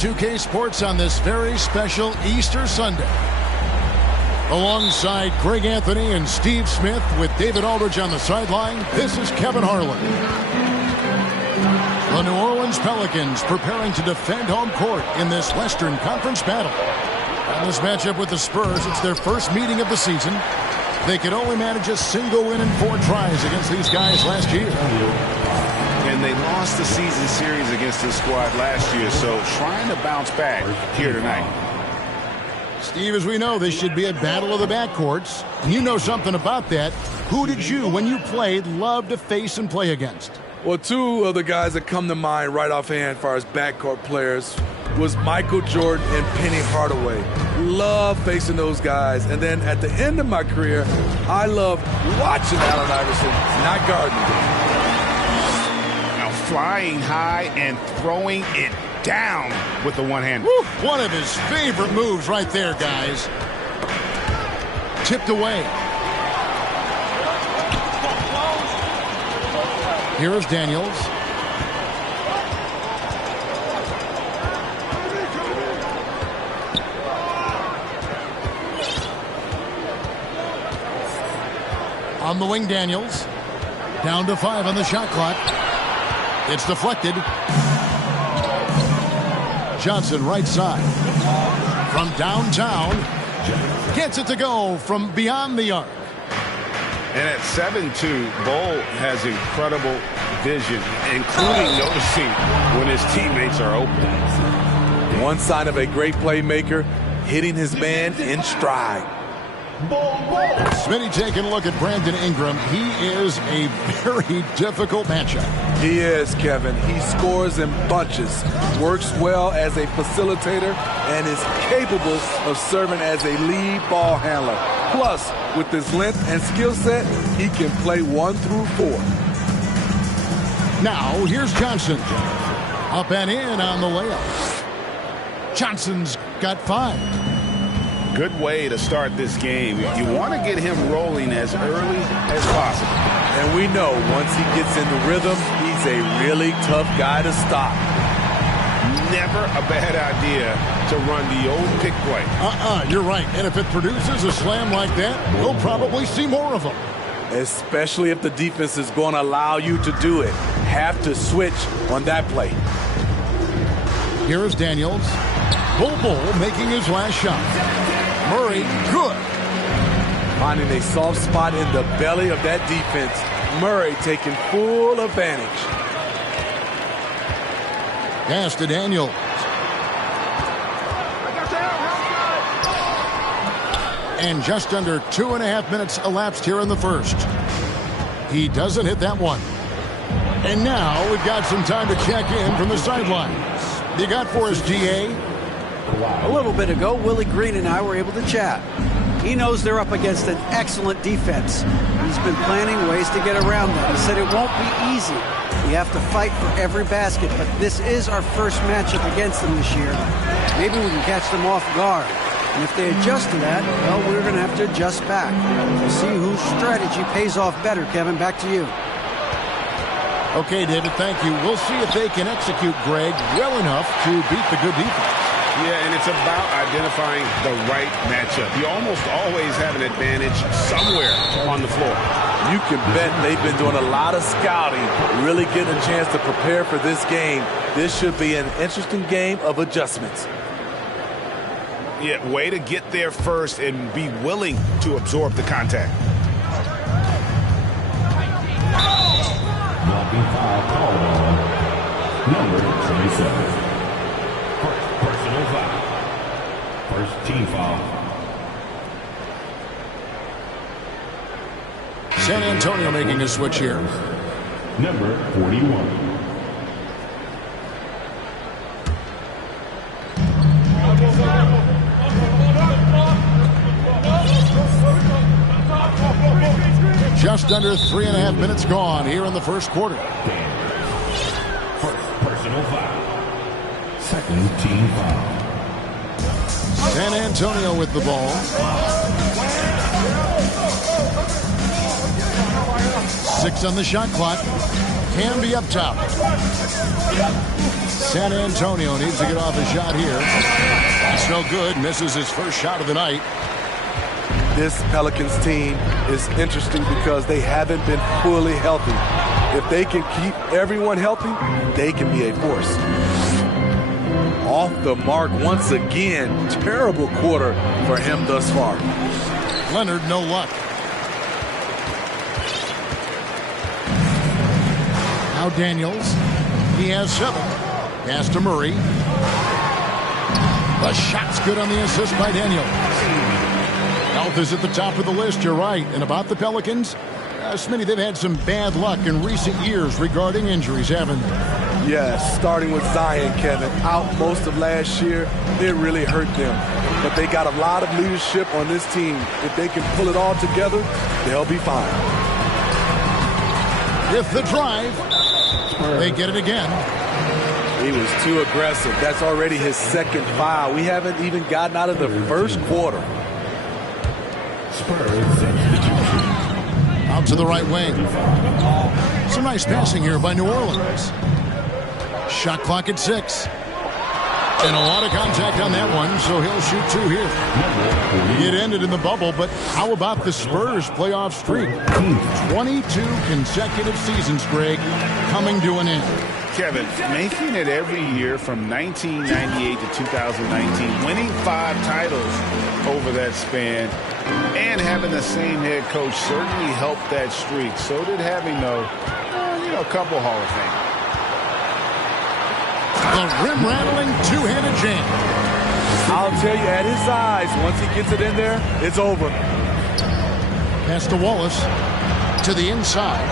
2K Sports on this very special Easter Sunday. Alongside Greg Anthony and Steve Smith with David Aldridge on the sideline, this is Kevin Harlan. The New Orleans Pelicans preparing to defend home court in this Western Conference battle. And this matchup with the Spurs, it's their first meeting of the season. They could only manage a single win in 4 tries against these guys last year. And they lost the season series against this squad last year, so trying to bounce back here tonight. Steve, as we know, this should be a battle of the backcourts. You know something about that. Who did you, when you played, love to face and play against? Well, 2 of the guys that come to mind right offhand as far as backcourt players was Michael Jordan and Penny Hardaway. Love facing those guys. And then at the end of my career, I loved watching Allen Iverson, not guarding him. Now flying high and throwing it down with the one hand. One of his favorite moves right there, guys. Tipped away. Here is Daniels. On the wing, Daniels. Down to 5 on the shot clock. It's deflected. Johnson right side. From downtown. Gets it to go from beyond the arc. And at 7'2", Bol has incredible vision, including noticing when his teammates are open. One sign of a great playmaker, hitting his man in stride. Smitty taking a look at Brandon Ingram. He is a very difficult matchup. He is, Kevin. He scores in bunches, works well as a facilitator, and is capable of serving as a lead ball handler. Plus, with his length and skill set, he can play 1 through 4. Now, here's Johnson. Up and in on the layup. Johnson's got 5. Good way to start this game. You want to get him rolling as early as possible. And we know once he gets in the rhythm, he's a really tough guy to stop. Never a bad idea to run the old pick play. You're right. And if it produces a slam like that, we'll probably see more of them. Especially if the defense is going to allow you to do it. Have to switch on that play. Here is Daniels. Bol making his last shot. Murray, good. Finding a soft spot in the belly of that defense. Murray taking full advantage. Pass to Daniels. And just under 2.5 minutes elapsed here in the first. He doesn't hit that one. And now we've got some time to check in from the sidelines. You got for us, GA? A little bit ago, Willie Green and I were able to chat. He knows they're up against an excellent defense. He's been planning ways to get around that. He said it won't be easy. We have to fight for every basket, but this is our first matchup against them this year. Maybe we can catch them off guard. And if they adjust to that, well, we're going to have to adjust back. We'll see whose strategy pays off better, Kevin. Back to you. Okay, David, thank you. We'll see if they can execute Greg well enough to beat the good defense. Yeah, and it's about identifying the right matchup. You almost always have an advantage somewhere on the floor. You can bet they've been doing a lot of scouting, really getting a chance to prepare for this game. This should be an interesting game of adjustments. Yeah, way to get there first and be willing to absorb the contact. Blocking foul called on number 27. Personal foul. First team foul. San Antonio making a switch here. Number 41. Just under 3.5 minutes gone here in the first quarter. Personal foul. Second team foul. San Antonio with the ball. 6 on the shot clock. Can be up top. San Antonio needs to get off a shot here. It's no good. Misses his first shot of the night. This Pelicans team is interesting because they haven't been fully healthy. If they can keep everyone healthy, they can be a force. Off the mark once again. Terrible quarter for him thus far. Leonard, no luck. Now Daniels. He has 7. Pass to Murray. The shot's good on the assist by Daniels. Health is at the top of the list, you're right. And about the Pelicans, Smitty, they've had some bad luck in recent years regarding injuries, haven't they? Yes, starting with Zion, Kevin. Out most of last year, it really hurt them. But they got a lot of leadership on this team. If they can pull it all together, they'll be fine. With the drive, they get it again. He was too aggressive. That's already his 2nd foul. We haven't even gotten out of the first quarter. Out to the right wing. Some nice passing here by New Orleans. Shot clock at 6. And a lot of contact on that one, so he'll shoot 2 here. It ended in the bubble, but how about the Spurs playoff streak? 22 consecutive seasons, Greg, coming to an end. Kevin, making it every year from 1998 to 2019, winning 5 titles over that span, and having the same head coach certainly helped that streak. So did having a couple Hall of Fame. The rim-rattling two-handed jam. I'll tell you, at his size, once he gets it in there, it's over. Pass to Wallace to the inside.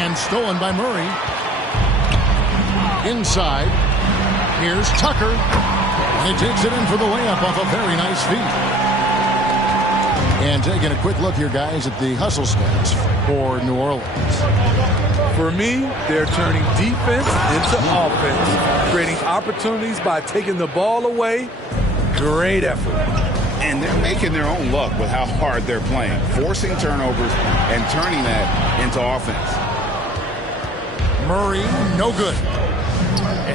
And stolen by Murray. Inside. Here's Tucker. And he takes it in for the layup off a very nice feed. And taking a quick look here, guys, at the hustle stats for New Orleans. For me, they're turning defense into offense, creating opportunities by taking the ball away. Great effort. And they're making their own luck with how hard they're playing, forcing turnovers and turning that into offense. Murray, no good.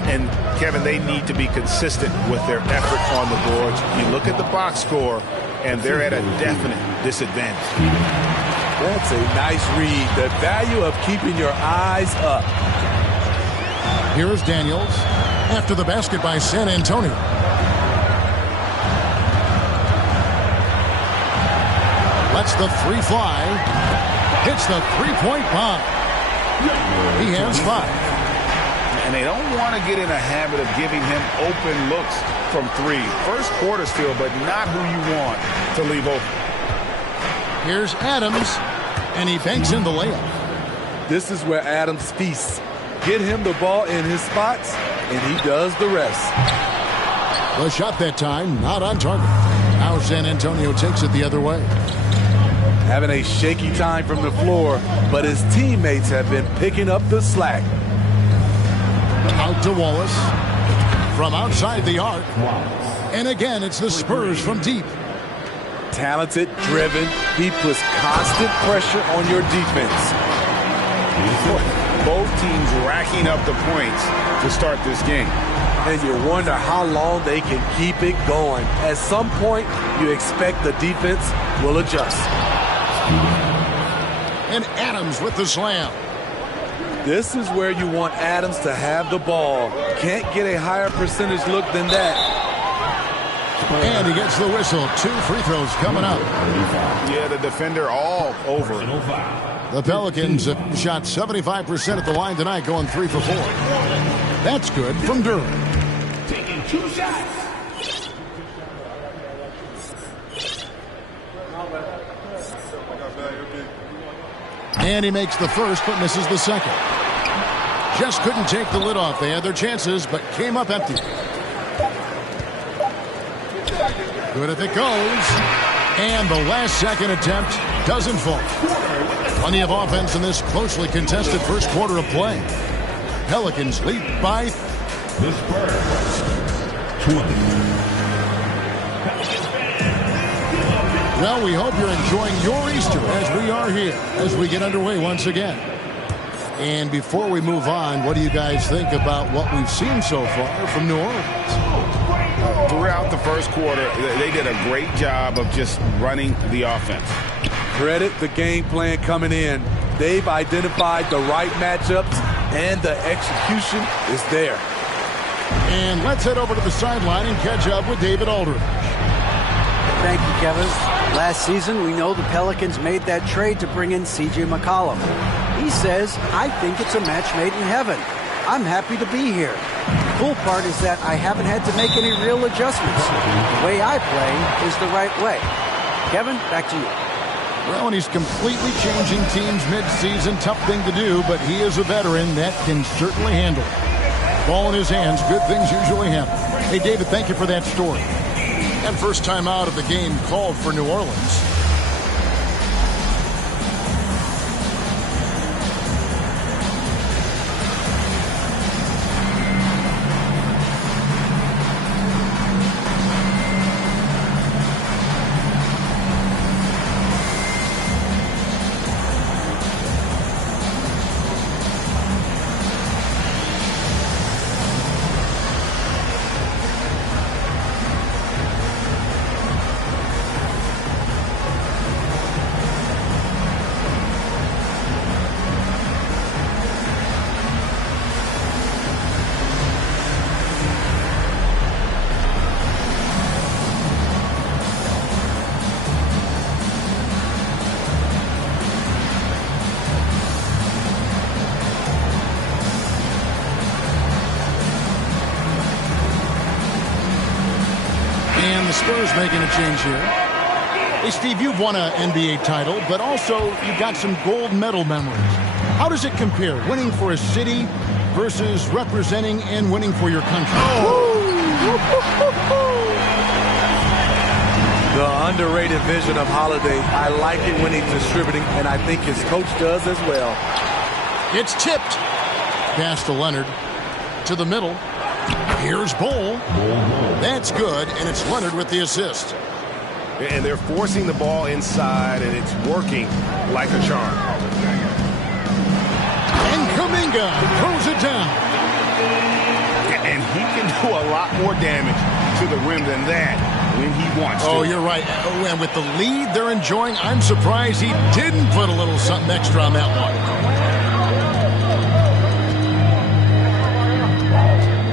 And Kevin, they need to be consistent with their effort on the boards. You look at the box score, and they're at a definite disadvantage. That's a nice read. The value of keeping your eyes up. Here's Daniels after the basket by San Antonio. Lets the 3 fly. Hits the 3-point bomb. He has 5. And they don't want to get in a habit of giving him open looks from 3. First quarter still, but not who you want to leave open. Here's Adams, and he banks in the layup. This is where Adams feasts. Get him the ball in his spots, and he does the rest. The shot that time, not on target. Now San Antonio takes it the other way. Having a shaky time from the floor, but his teammates have been picking up the slack. Out to Wallace. From outside the arc. And again, it's the Spurs from deep. Talented, driven. He puts constant pressure on your defense. Both teams racking up the points to start this game. And you wonder how long they can keep it going. At some point, you expect the defense will adjust. And Adams with the slam. This is where you want Adams to have the ball. Can't get a higher percentage look than that. And he gets the whistle. 2 free throws coming up. Yeah, the defender all over it. The Pelicans have shot 75% at the line tonight, going 3 for 4. That's good from Durham. Taking 2 shots. And he makes the first, but misses the second. Just couldn't take the lid off. They had their chances, but came up empty. Good if it goes. And the last second attempt doesn't fall. Plenty of offense in this closely contested first quarter of play. Pelicans lead by The Spurs 20. Well, we hope you're enjoying your Easter as we are here as we get underway once again. And before we move on, what do you guys think about what we've seen so far from New Orleans? Throughout the first quarter, they did a great job of just running the offense. Credit the game plan coming in. They've identified the right matchups, and the execution is there. And let's head over to the sideline and catch up with David Aldridge. Thank you, Kevin. Last season, we know the Pelicans made that trade to bring in C.J. McCollum. He says, I think it's a match made in heaven. I'm happy to be here. The cool part is that I haven't had to make any real adjustments. The way I play is the right way. Kevin, back to you. Well, and he's completely changing teams mid-season. Tough thing to do, but he is a veteran that can certainly handle it. Ball in his hands, good things usually happen. Hey, David, thank you for that story. And first time out of the game called for New Orleans. And the Spurs making a change here. Hey, Steve, you've won an NBA title, but also you've got some gold medal memories. How does it compare, winning for a city versus representing and winning for your country? The underrated vision of Holiday. I like it when he's distributing, and I think his coach does as well. It's tipped. Pass to Leonard. To the middle. Here's Bol. That's good, and it's Leonard with the assist. And they're forcing the ball inside, and it's working like a charm. And Kuminga throws it down. And he can do a lot more damage to the rim than that when he wants to. Oh, you're right. Oh, and with the lead they're enjoying, I'm surprised he didn't put a little something extra on that one.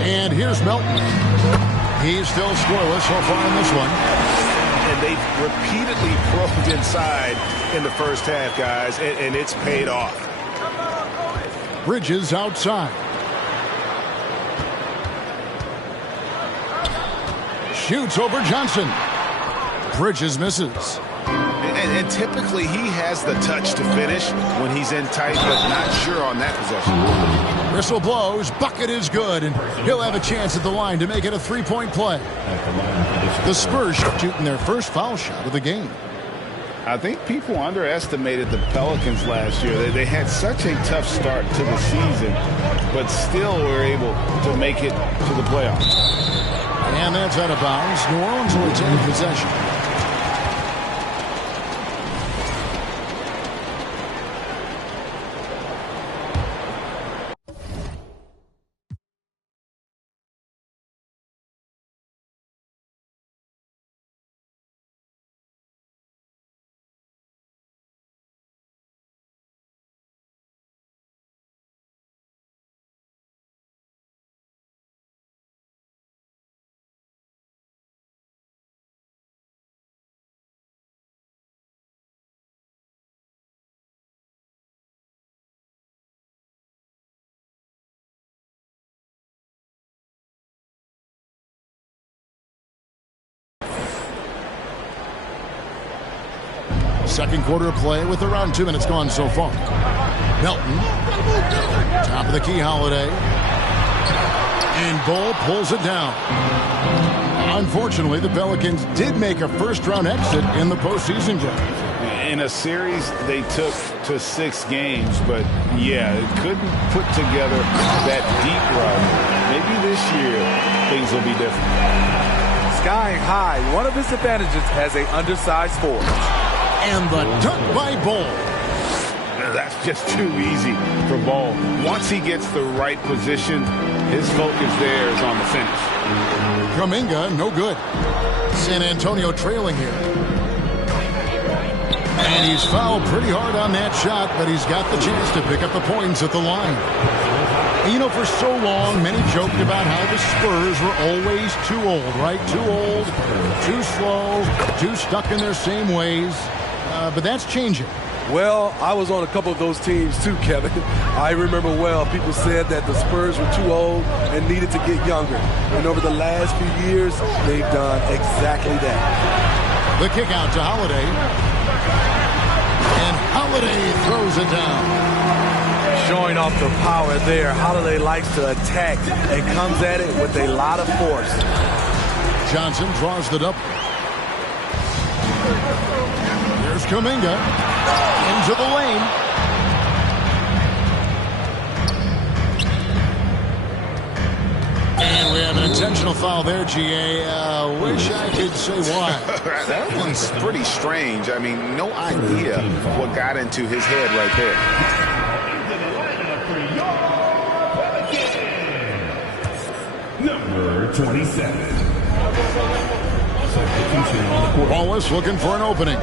And here's Melton. He's still scoreless so far in this one. And they've repeatedly probed inside in the first half, guys, and it's paid off. Bridges outside. Shoots over Johnson. Bridges misses. And typically he has the touch to finish when he's in tight, but not sure on that possession. Whistle blows. Bucket is good, and he'll have a chance at the line to make it a three-point play. The Spurs shooting their first foul shot of the game. I think people underestimated the Pelicans last year. They had such a tough start to the season, but still were able to make it to the playoffs. And that's out of bounds. New Orleans will retain possession. Second quarter of play with around 2 minutes gone so far. Melton. Top of the key, Holiday. And Bol pulls it down. Unfortunately, the Pelicans did make a first-round exit in the postseason game. In a series they took to 6 games, but yeah, it couldn't put together that deep run. Maybe this year things will be different. Skying high, one of his advantages as an undersized forward. And the dunk by Bol. That's just too easy for Ball. Once he gets the right position, his focus there is on the finish. Kuminga, no good. San Antonio trailing here. And he's fouled pretty hard on that shot, but he's got the chance to pick up the points at the line. And you know, for so long, many joked about how the Spurs were always too old, right? Too old, too slow, too stuck in their same ways. But that's changing. Well, I was on a couple of those teams too, Kevin. I remember well, people said that the Spurs were too old and needed to get younger. And over the last few years, they've done exactly that. The kick out to Holiday. And Holiday throws it down. Showing off the power there. Holiday likes to attack and comes at it with a lot of force. Johnson draws the double. Here's Kuminga into the lane. And we have an intentional foul there, GA. Wish I could say why. That one's pretty strange. I mean, no idea what got into his head right there. Number 27. Substitution on the court. Wallace looking for an opening.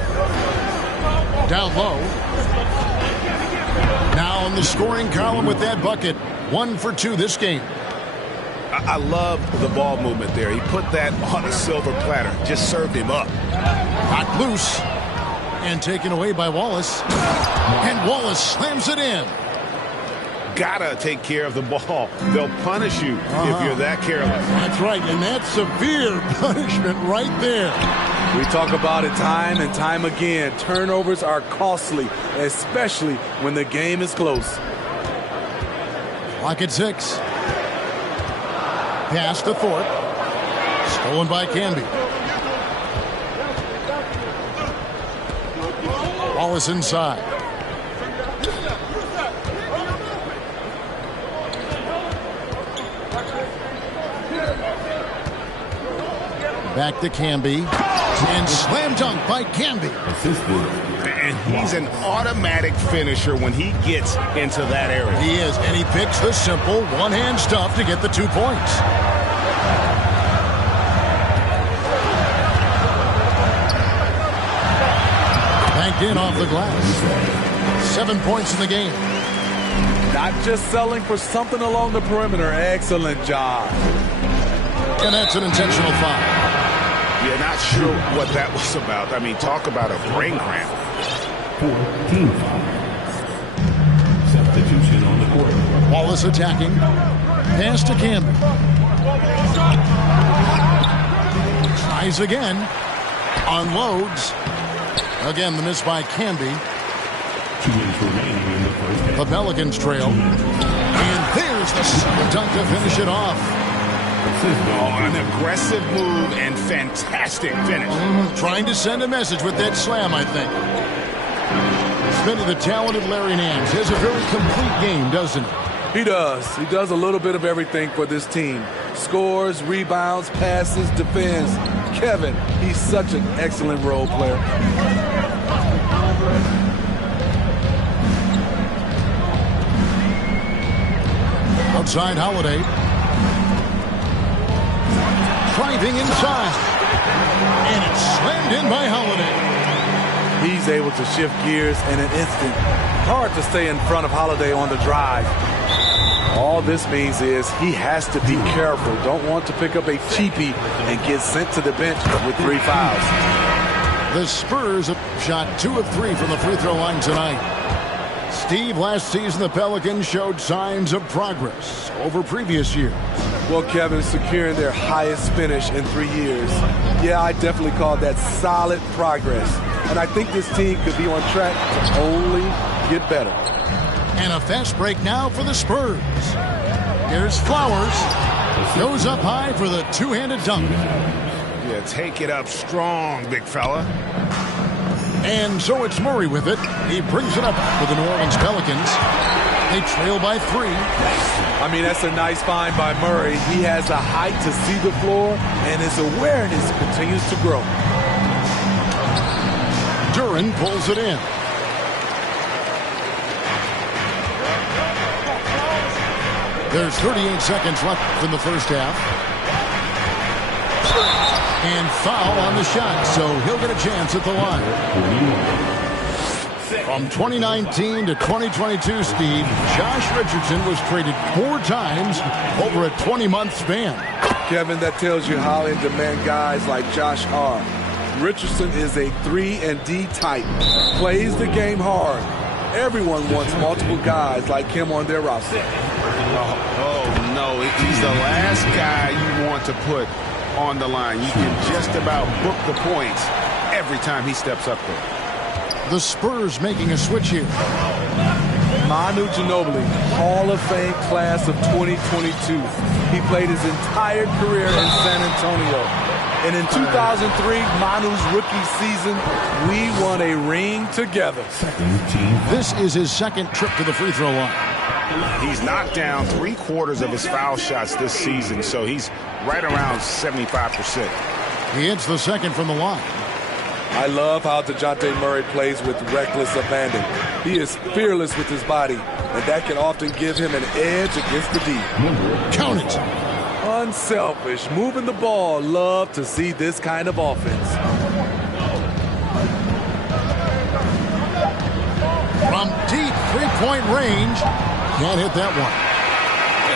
Down low. Now in the scoring column with that bucket. 1 for 2 this game. I love the ball movement there. He put that on a silver platter. Just served him up. Knocked loose. And taken away by Wallace. And Wallace slams it in. Gotta take care of the ball. They'll punish you if you're that careless. That's right, and that's severe punishment right there. We talk about it time and time again. Turnovers are costly, especially when the game is close. Clock at 6. Pass to Thorpe. Stolen by Canby. Wallace inside. Back to Canby. And slam dunk by Canby. And he's an automatic finisher when he gets into that area. He is, and he picks the simple one-hand stuff to get the 2 points. Banked in off the glass. 7 points in the game. Not just selling for something along the perimeter. Excellent job. And that's an intentional foul. Yeah, not sure what that was about. I mean, talk about a brain cramp. 14 foul. Substitution on the court. Wallace attacking. Pass to Canby. Tries again. Unloads. Again, the miss by Canby. 2 minutes remaining in the first half. The Pelicans trail. And there's the slam dunk to finish it off. Oh, an aggressive move and fantastic finish. Trying to send a message with that slam, I think. Smitty, the talented Larry Nance, has a very complete game, doesn't he? He does. He does a little bit of everything for this team. Scores, rebounds, passes, defends. Kevin, he's such an excellent role player. Outside Holiday. Driving inside. And it's slammed in by Holiday. He's able to shift gears in an instant. Hard to stay in front of Holiday on the drive. All this means is he has to be careful. Don't want to pick up a cheapie and get sent to the bench with 3 fouls. The Spurs have shot 2 of 3 from the free throw line tonight. Steve, last season the Pelicans showed signs of progress over previous years. Well, Kevin, securing their highest finish in 3 years. Yeah, I definitely call that solid progress. And I think this team could be on track to only get better. And a fast break now for the Spurs. Here's Flowers. Goes up high for the two-handed dunk. Yeah, take it up strong, big fella. And so it's Murray with it. He brings it up for the New Orleans Pelicans. They trail by 3. I mean, that's a nice find by Murray. He has the height to see the floor, and his awareness continues to grow. Duren pulls it in. There's 38 seconds left in the first half. And foul on the shot, so he'll get a chance at the line. From 2019 to 2022, Steve, Josh Richardson was traded 4 times over a 20-month span. Kevin, that tells you how in demand guys like Josh are. Richardson is a 3-and-D type, plays the game hard. Everyone wants multiple guys like him on their roster. Oh no, he's the last guy you want to put on the line. You can just about book the points every time he steps up there. The Spurs making a switch here. Manu Ginobili, Hall of Fame class of 2022. He played his entire career in San Antonio. And in 2003, Manu's rookie season, we won a ring together. This is his second trip to the free throw line. He's knocked down 3/4 of his foul shots this season, so he's right around 75%. He hits the second from the line. I love how DeJounte Murray plays with reckless abandon. He is fearless with his body, and that can often give him an edge against the D. Count it. Unselfish, moving the ball. Love to see this kind of offense. From deep three-point range, can't hit that one.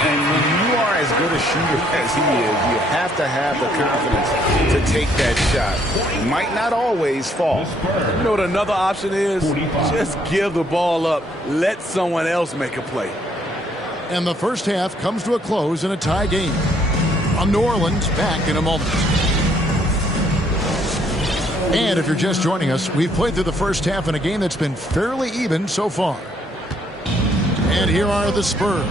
And when you are as good a shooter as he is, you have to have the confidence to take that shot. It might not always fall. You know what another option is? Just give the ball up. Let someone else make a play. And the first half comes to a close in a tie game. New Orleans back in a moment. And if you're just joining us, we've played through the first half in a game that's been fairly even so far. And here are the Spurs.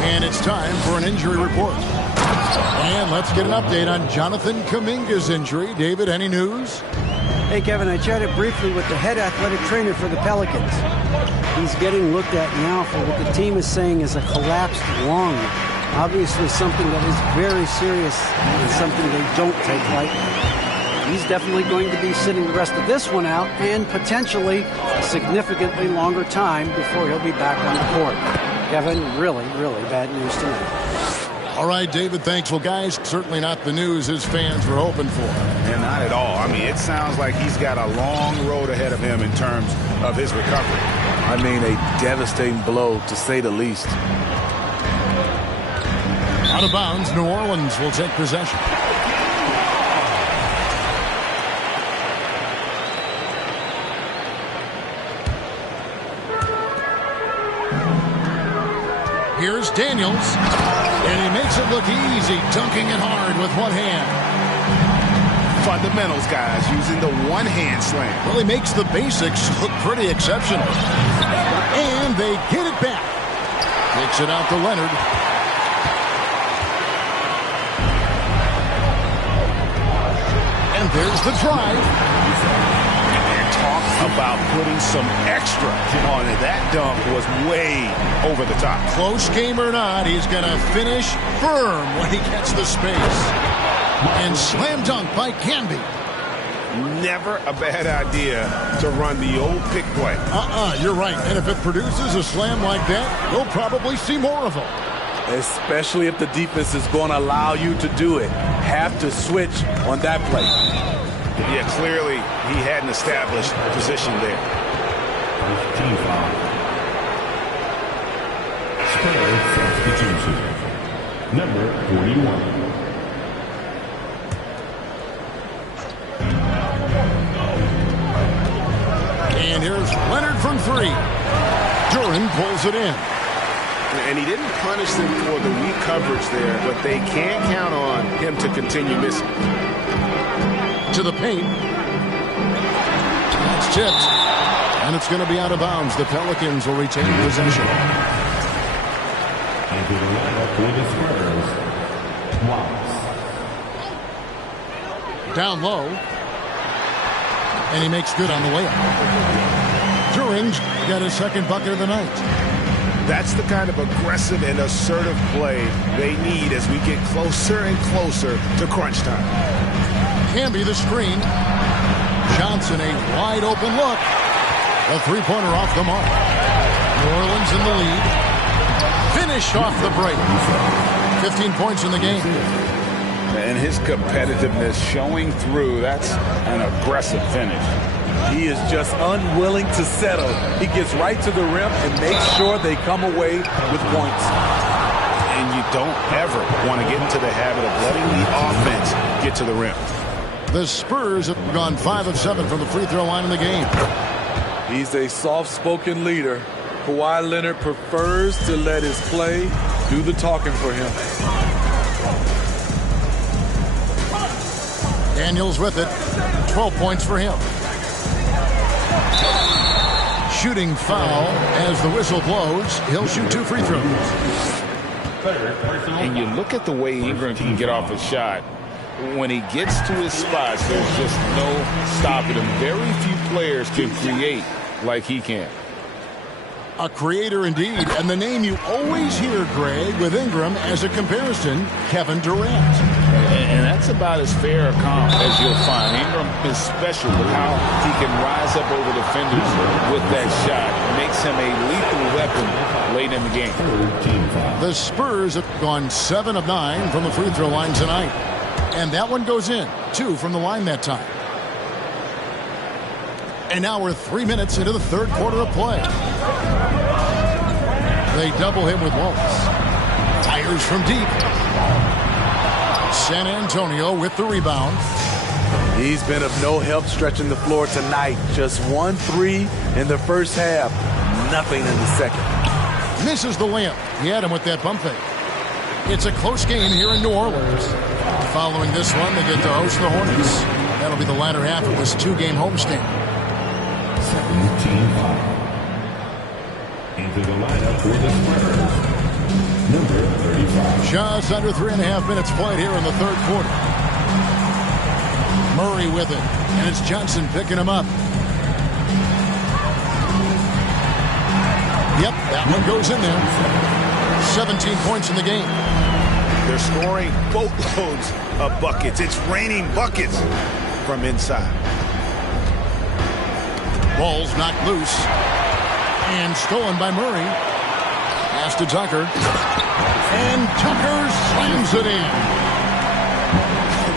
And it's time for an injury report. And let's get an update on Jonathan Kuminga's injury. David, any news? Hey, Kevin, I chatted briefly with the head athletic trainer for the Pelicans. He's getting looked at now for what the team is saying is a collapsed lung. Obviously something that is very serious and something they don't take lightly. He's definitely going to be sitting the rest of this one out and potentially a significantly longer time before he'll be back on the court. Kevin, really, really bad news tonight. All right, David, thanks. Well, guys, certainly not the news his fans were hoping for. And not at all. I mean, it sounds like he's got a long road ahead of him in terms of his recovery. I mean, a devastating blow, to say the least. Out of bounds, New Orleans will take possession. Here's Daniels, and he makes it look easy, dunking it hard with one hand. Fundamentals, guys, using the one-hand slam. Well, he makes the basics look pretty exceptional. And they get it back. Takes it out to Leonard. And there's the drive. Talk about putting some extra on it. That dunk was way over the top. Close game or not, he's going to finish firm when he gets the space. And slam dunk by Canby. Never a bad idea to run the old pick play. You're right. And if it produces a slam like that, you'll probably see more of them. Especially if the defense is going to allow you to do it. Have to switch on that play. Yeah, clearly he had an established position there. Team foul. Spurs substitution. Number 41. And here's Leonard from three. Duran pulls it in. And he didn't punish them for the weak coverage there, but they can't count on him to continue missing. To the paint. That's tipped. And it's going to be out of bounds. The Pelicans will retain possession. And to the lineup for the Spurs, Watts. Down low. And he makes good on the layup. Duran's got his second bucket of the night. That's the kind of aggressive and assertive play they need as we get closer and closer to crunch time. Canby the screen. Johnson a wide open look. A three-pointer off the mark. New Orleans in the lead. finished off the break. 15 points in the game. And his competitiveness showing through. That's an aggressive finish. He is just unwilling to settle. He gets right to the rim and makes sure they come away with points. And you don't ever want to get into the habit of letting the offense get to the rim. The Spurs have gone 5 of 7 from the free throw line in the game. He's a soft-spoken leader. Kawhi Leonard prefers to let his play do the talking for him. Daniels with it. 12 points for him. Shooting foul as the whistle blows. He'll shoot 2 free throws. And you look at the way Ingram can get off a shot. When he gets to his spots, there's just no stopping him. Very few players can create like he can. A creator indeed, and the name you always hear, Greg, with Ingram as a comparison, Kevin Durant. And that's about as fair a comp as you'll find. Ingram is special with how he can rise up over defenders with that shot. Makes him a lethal weapon late in the game. The Spurs have gone 7 of 9 from the free throw line tonight. And that one goes in. 2 from the line that time. And now we're 3 minutes into the third quarter of play. They double him with Wallace. Fires from deep. San Antonio with the rebound. He's been of no help stretching the floor tonight. Just 1 3 in the first half. Nothing in the second. Misses the layup. He had him with that bump fake. It's a close game here in New Orleans. Following this one, they get to host the Hornets. That'll be the latter half of this 2-game homestand. 17 foul. Into the lineup for the Spurs, number 35. Just under 3.5 minutes played here in the third quarter. Murray with it, and it's Johnson picking him up. Yep, that one goes in there. 17 points in the game. They're scoring boatloads of buckets. It's raining buckets from inside. Ball's knocked loose. And stolen by Murray. Pass to Tucker. And Tucker slams it in.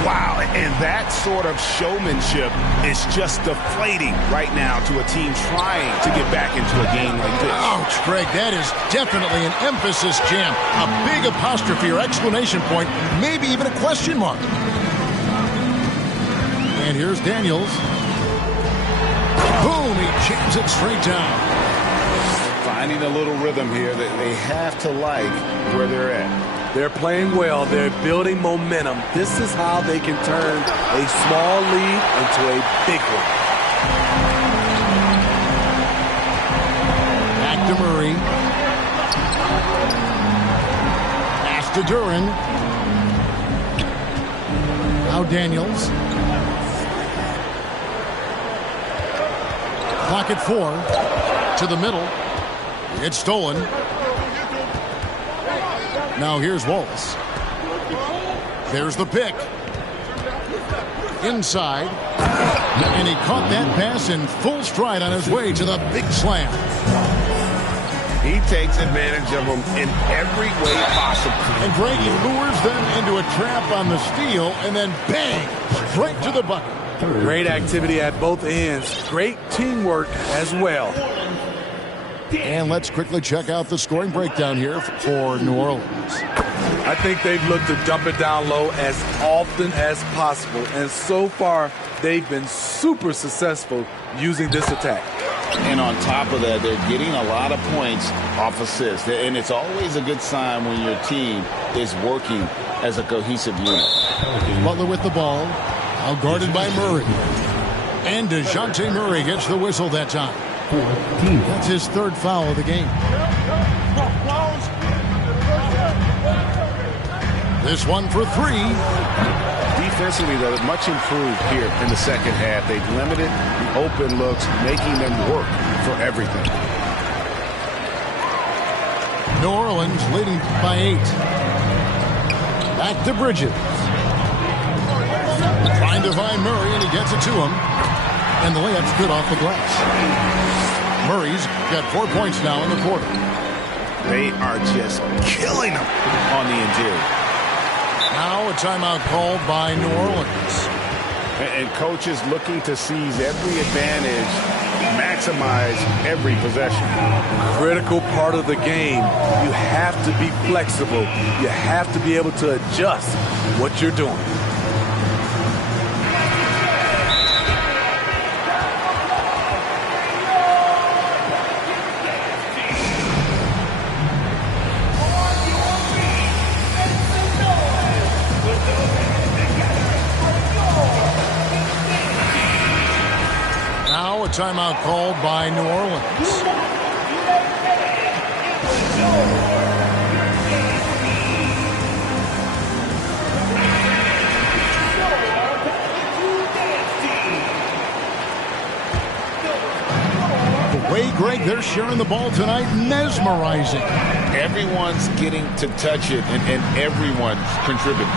Wow, and that sort of showmanship is just deflating right now to a team trying to get back into a game like this. Ouch, Greg, that is definitely an emphasis jam. A big apostrophe or exclamation point, maybe even a question mark. And here's Daniels. Boom, he jams it straight down. Finding a little rhythm here that they have to like where they're at. They're playing well. They're building momentum. This is how they can turn a small lead into a big one. Back to Murray. Pass to Duren. Now Daniels. Clock at 4. To the middle. It's stolen. Now here's Wallace. There's the pick. Inside. And he caught that pass in full stride on his way to the big slam. He takes advantage of them in every way possible. And Greg lures them into a trap on the steal, and then bang, straight to the bucket. Great activity at both ends. Great teamwork as well. And let's quickly check out the scoring breakdown here for New Orleans. I think they've looked to dump it down low as often as possible. And so far, they've been super successful using this attack. And on top of that, they're getting a lot of points off assists. And it's always a good sign when your team is working as a cohesive unit. Butler with the ball. Now guarded by Murray. And DeJounte Murray gets the whistle that time. That's his third foul of the game. This one for 3. Defensively, though, much improved here in the second half. They've limited the open looks, making them work for everything. New Orleans leading by 8. Back to Bridges. Trying to find Murray, and he gets it to him. And the layup's good off the glass. Murray's got 4 points now in the quarter. They are just killing them on the interior. Now a timeout called by New Orleans. And coaches looking to seize every advantage, maximize every possession. Critical part of the game. You have to be flexible. You have to be able to adjust what you're doing. Now a timeout called by New Orleans. The way, Greg, they're sharing the ball tonight, mesmerizing. Everyone's getting to touch it, and everyone's contributing.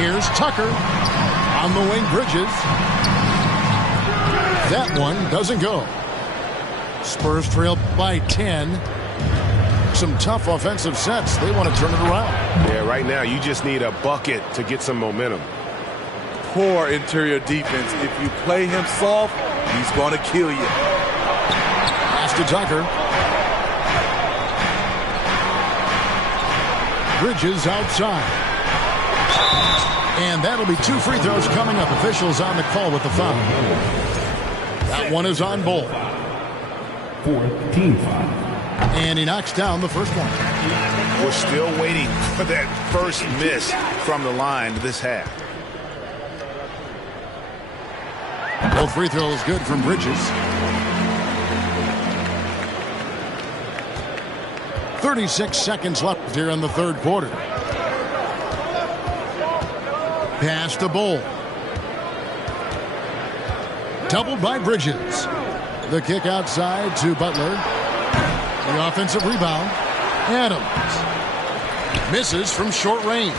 Here's Tucker. On the wing, Bridges. That one doesn't go. Spurs trail by 10. Some tough offensive sets. They want to turn it around. Yeah, right now you just need a bucket to get some momentum. Poor interior defense. If you play him soft, he's going to kill you. Pass to Tucker. Bridges outside. And that'll be 2 free throws coming up. Officials on the call with the foul. That one is on Bol. 4th team foul. And he knocks down the first one. We're still waiting for that first miss from the line this half. Both free throws good from Bridges. 36 seconds left here in the third quarter. Pass to Bol. Doubled by Bridges. The kick outside to Butler. The offensive rebound. Adams. Misses from short range.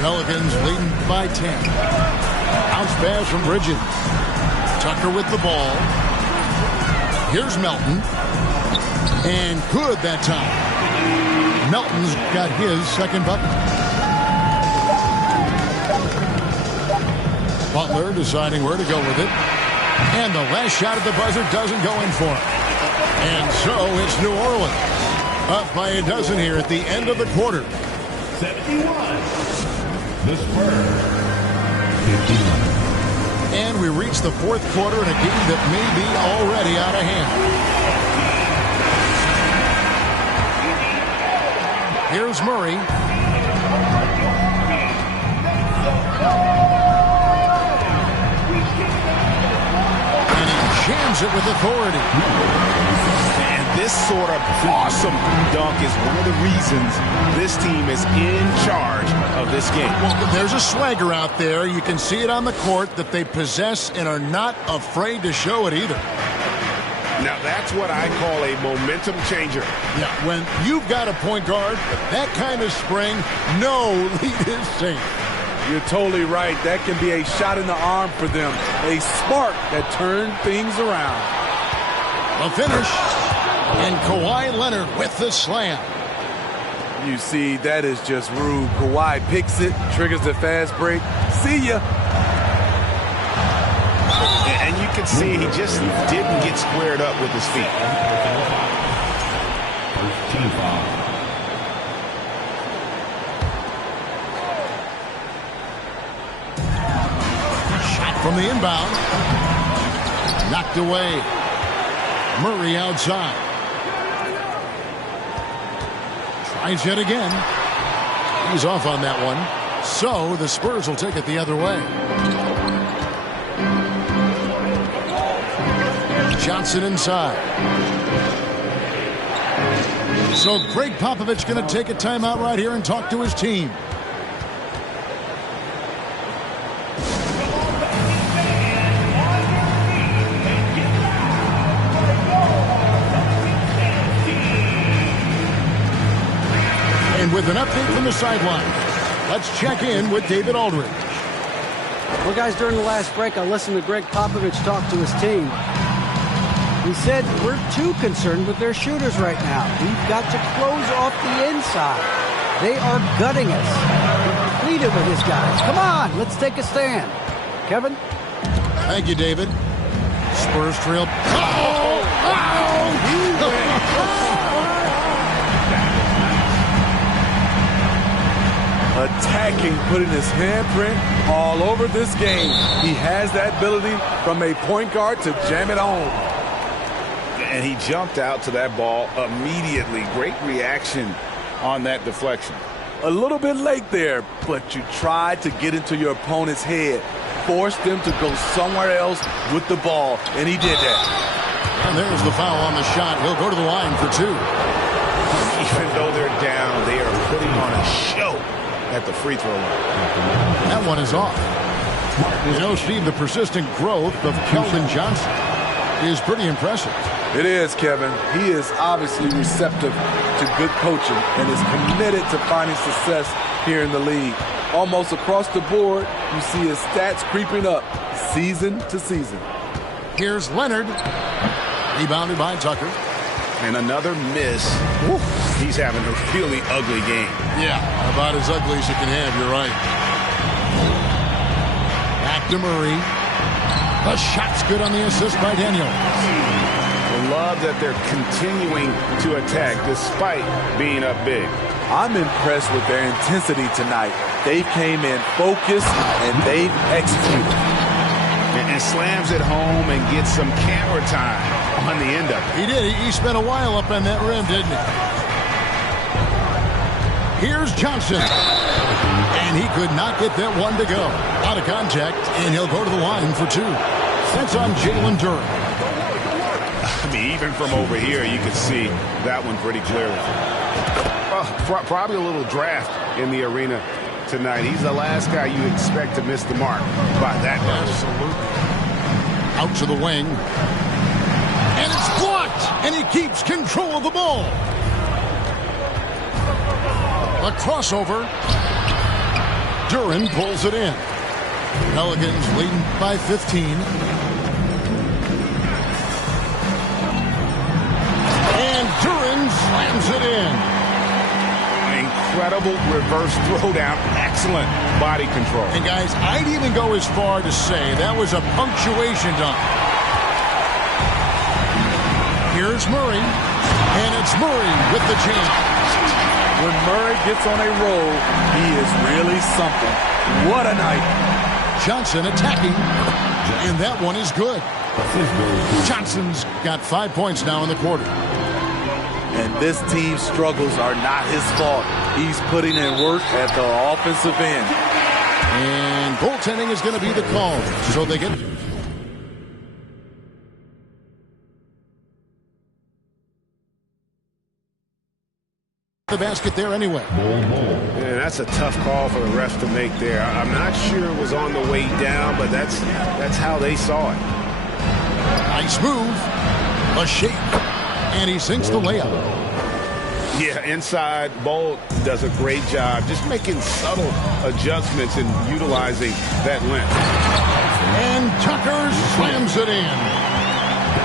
Pelicans leading by 10. Bounce pass from Bridges. Tucker with the ball. Here's Melton. And good that time. Melton's got his second bucket. Butler deciding where to go with it. And the last shot at the buzzer doesn't go in for him. And so it's New Orleans. Up by a dozen here at the end of the quarter. 71. The Spurs. 51. And we reach the fourth quarter in a game that may be already out of hand. Here's Murray. Jams it with authority. And this sort of awesome dunk is one of the reasons this team is in charge of this game. Well, there's a swagger out there. You can see it on the court that they possess and are not afraid to show it either. Now that's what I call a momentum changer. Yeah, when you've got a point guard, that kind of spring, no lead is safe. You're totally right. That can be a shot in the arm for them. A spark that turned things around. The finish. And Kawhi Leonard with the slam. You see, that is just rude. Kawhi picks it, triggers the fast break. See ya. And you can see he just didn't get squared up with his feet. First team foul. From the inbound. Knocked away. Murray outside. Tries yet again. He's off on that one. So the Spurs will take it the other way. Johnson inside. So Greg Popovich going to take a timeout right here and talk to his team. And with an update from the sideline, let's check in with David Aldridge. Well, guys, during the last break, I listened to Greg Popovich talk to his team. He said, we're too concerned with their shooters right now. We've got to close off the inside. They are gutting us. He pleaded with his guys. Come on, let's take a stand. Kevin? Thank you, David. Spurs trail. Attacking, putting his handprint all over this game. He has that ability from a point guard to jam it home. And he jumped out to that ball immediately. Great reaction on that deflection. A little bit late there, but you tried to get into your opponent's head. Force them to go somewhere else with the ball, and he did that. And there's the foul on the shot. He'll go to the line for 2. Even though they're down, they are putting on a show at the free throw line. That one is off. You know, Steve, the persistent growth of Keldon Johnson is pretty impressive. It is, Kevin. He is obviously receptive to good coaching and is committed to finding success here in the league. Almost across the board, you see his stats creeping up season to season. Here's Leonard. Rebounded by Tucker. And another miss. Woo. He's having a really ugly game. Yeah, about as ugly as you can have, you're right. Back to Murray. The shot's good on the assist by Daniel. I love that they're continuing to attack despite being up big. I'm impressed with their intensity tonight. They came in focused and they've executed. And slams it home and gets some camera time on the end of it. He did. He spent a while up on that rim, didn't he? Here's Johnson. And he could not get that one to go. Out of contact, and he'll go to the line for 2. That's on Jalen Duren. I mean, even from over here, you can see that one pretty clearly. Probably a little draft in the arena tonight. He's the last guy you expect to miss the mark by that much. Absolutely. Out to the wing. And it's blocked. And he keeps control of the ball. A crossover. Duren pulls it in. Pelicans leading by 15. And Duren slams it in. Incredible reverse throwdown. Excellent body control. And guys, I'd even go as far to say that was a punctuation dunk. Here's Murray. And it's Murray with the jam. When Murray gets on a roll, he is really something. What a night. Johnson attacking. And that one is good. Johnson's got 5 points now in the quarter. And this team's struggles are not his fault. He's putting in work at the offensive end. And goaltending is going to be the call. So they get... the basket there anyway. Yeah, that's a tough call for the refs to make there. I'm not sure it was on the way down, but that's how they saw it. Nice move. A shake. And he sinks the layup. Yeah, inside, Bolt does a great job just making subtle adjustments and utilizing that length. And Tucker slams it in.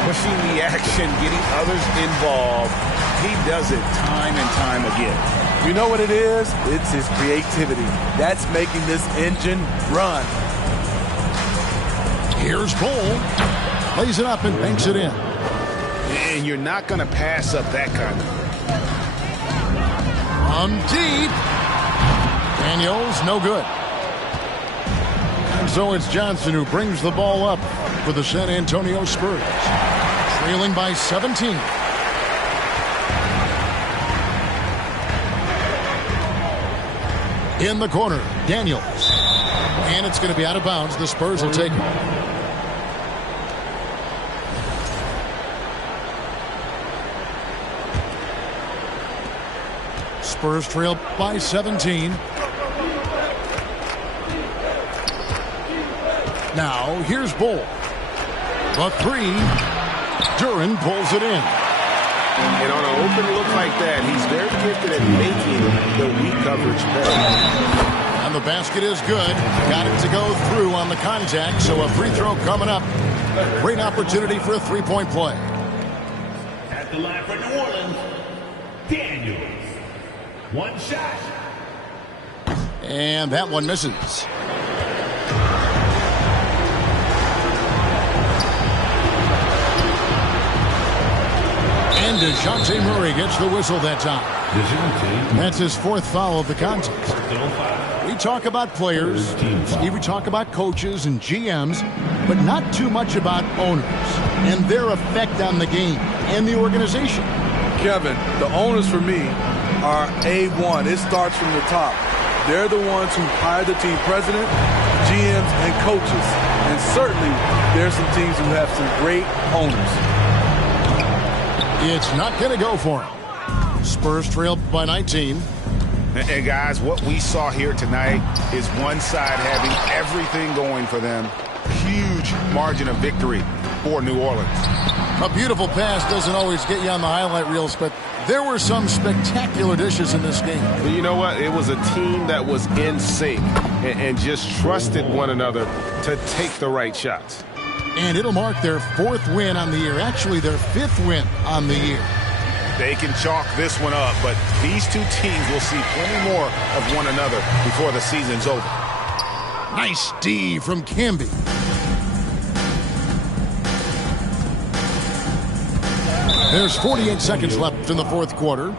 Pushing the action, getting others involved. He does it time and time again. You know what it is? It's his creativity. That's making this engine run. Here's Bull. Lays it up and banks it in. And you're not going to pass up that kind of. Deep. Daniels, no good. And so it's Johnson who brings the ball up for the San Antonio Spurs. Trailing by 17. In the corner, Daniels. And it's going to be out of bounds. The Spurs will take it. Spurs trail by 17. Now, here's Bull. The 3. Duren pulls it in. And on an open look like that, he's very gifted at making the weak coverage better. And the basket is good. Got it to go through on the contact, so a free throw coming up. Great opportunity for a three-point play. At the line for New Orleans, Daniels. One shot. And that one misses. And DeJounte Murray gets the whistle that time. That's his fourth foul of the contest. We talk about players, we talk about coaches and GMs, but not too much about owners and their effect on the game and the organization. Kevin, the owners for me are A1. It starts from the top. They're the ones who hire the team president, GMs, and coaches. And certainly, there's some teams who have some great owners. It's not going to go for him. Spurs trail by 19. And guys, what we saw here tonight is one side having everything going for them. Huge margin of victory for New Orleans. A beautiful pass doesn't always get you on the highlight reels, but there were some spectacular dishes in this game. But you know what? It was a team that was in sync and just trusted one another to take the right shots. And it'll mark their fourth win on the year, actually their fifth win on the year. They can chalk this one up, but these two teams will see plenty more of one another before the season's over. Nice D from Camby. There's 48 seconds left in the fourth quarter.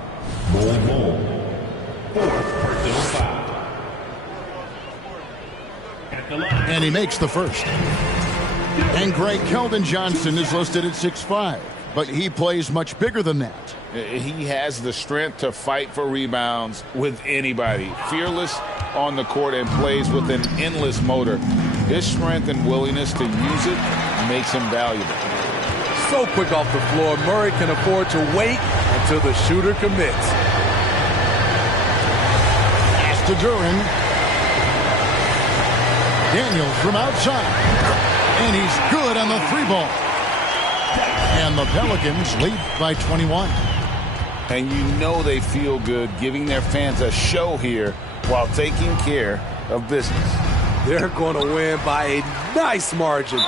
And he makes the first. And Greg Keldon Johnson is listed at 6'5", but he plays much bigger than that. He has the strength to fight for rebounds with anybody. Fearless on the court and plays with an endless motor. His strength and willingness to use it makes him valuable. So quick off the floor, Murray can afford to wait until the shooter commits. Pass to Duren. Daniels from outside. And he's good on the three ball. And the Pelicans lead by 21. And you know they feel good giving their fans a show here while taking care of business. They're going to win by a nice margin.